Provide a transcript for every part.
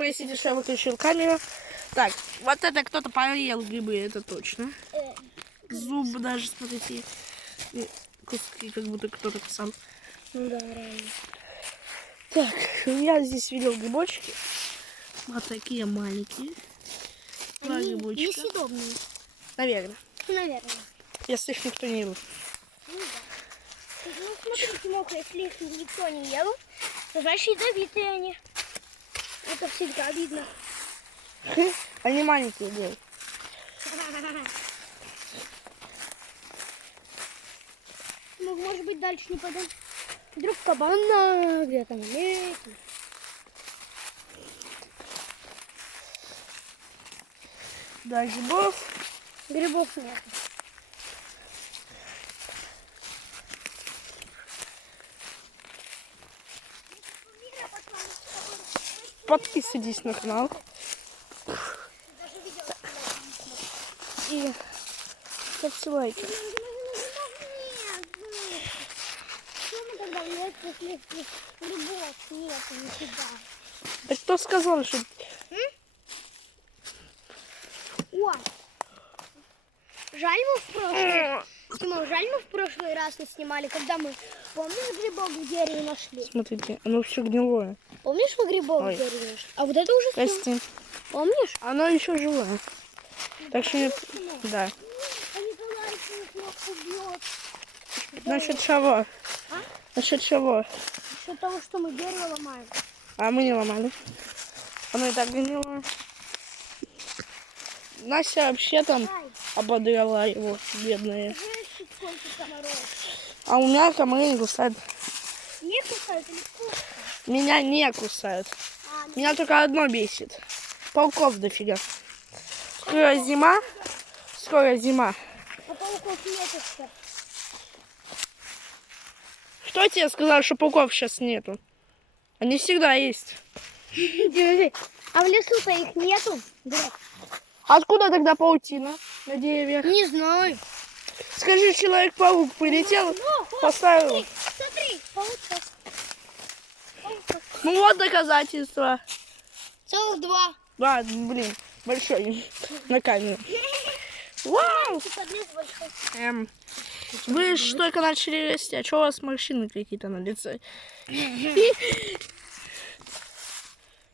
спросите, что я выключил камеру. Так, вот это кто-то поел грибы, это точно. Зуб даже, смотрите, куски, как будто кто-то кусал. Ну да, реально. Так, я здесь видел грибочки. Вот такие маленькие. Два Они грибочка. несъедобные. Наверное. Наверное. Если их никто не ел. Ну да. Ну смотрите, Мока, если их никто не ел, то значит ядовитые они. Это всегда видно. Они маленькие, делают. Ну, может быть, дальше не пойдем. Вдруг кабан где-то наметил. Да, грибов. Грибов нет. Подписывайтесь на канал. И ставьте лайки. Что мы тогда в лес, если грибов нет нифига? А кто сказал, что... О! Жаль мы в прошлый... Жаль мы в прошлый раз не снимали, когда мы, помнишь, грибок в дереве нашли? Смотрите, оно все гнилое. Помнишь, мы грибок в дереве нашли? А вот это уже снял. Прости. Помнишь? Оно еще живое. Так что не... Да. А Николай их убьет. Насчет чего? А? Насчет чего? Насчет того, что мы дерево ломаем. А мы не ломали. Оно и так гнилое. Настя вообще там ободрала его, бедные. Знаешь, сколько комаров? А у меня комары не кусают. Не кусают или кусают? Меня не кусают. Меня только одно бесит. Пауков дофига. Скоро зима. Скоро зима. А пауков нету. Кто тебе сказал, что пауков сейчас нету? Они всегда есть. А в лесу-то их нету? Да. Откуда тогда паутина на деревьях? Не знаю. Скажи, Человек-паук прилетел, поставил. Смотри, паука. Ну вот доказательства. Целых два. Да, блин, большой на камеру. Вау! Вы же только начали расти, а что у вас морщины какие-то на лице?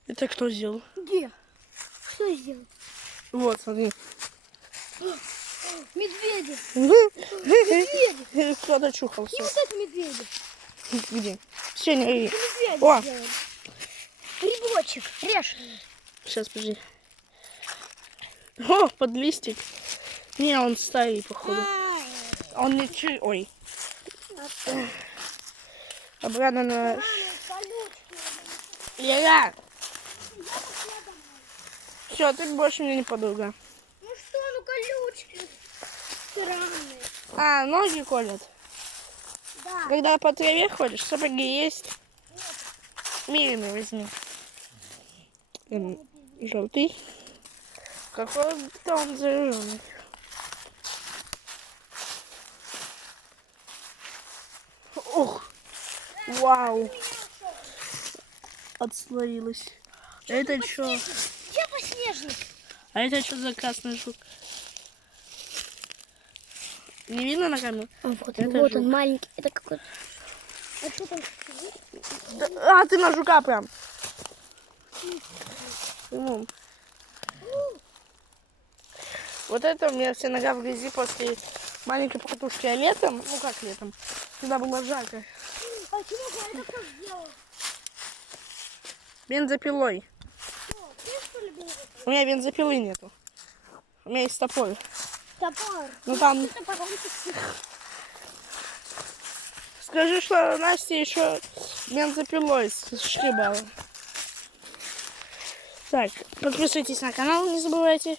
Это кто сделал? Где? Что сделал? Вот, смотри. Медведи. Медведи. Кто-то И чухался. вот это медведи. Где? Все, не рви. Медведи О! сделали. Грибочек. Режь. Сейчас, подожди. О, под листик. Не, он старый, походу. Он не чуть... Ой. Обратно на... Лера! Все, ты больше мне не подруга. Ну что, ну колючки странные. А, ноги колят. Да. Когда по траве ходишь, сапоги есть. Мирный возьми. Желтый. Какой-то он заряженный. Ух! Вау! Отслоилась. А это что? Где подснежник? А это что за красный жук? Не видно на камеру? Вот, Это вот жук. он маленький. Это какой-то... А что там? Да, а, ты на жука прям. Ну. Вот это у меня вся нога в грязи после маленькой покатушки. А летом, ну как летом, когда было жарко, А чего это кто сделал? бензопилой. Что, ты что ли бензопилой? У меня бензопилы нету. У меня есть топор. Топор. Ну там... Топор. Скажи, что Настя еще бензопилой сшибала. Так, подписывайтесь на канал, не забывайте.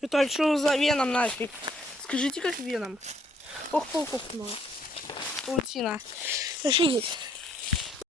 Это что за Веном нафиг? Скажите, как Веном? Ох, пауков много. Паутина. Офигеть.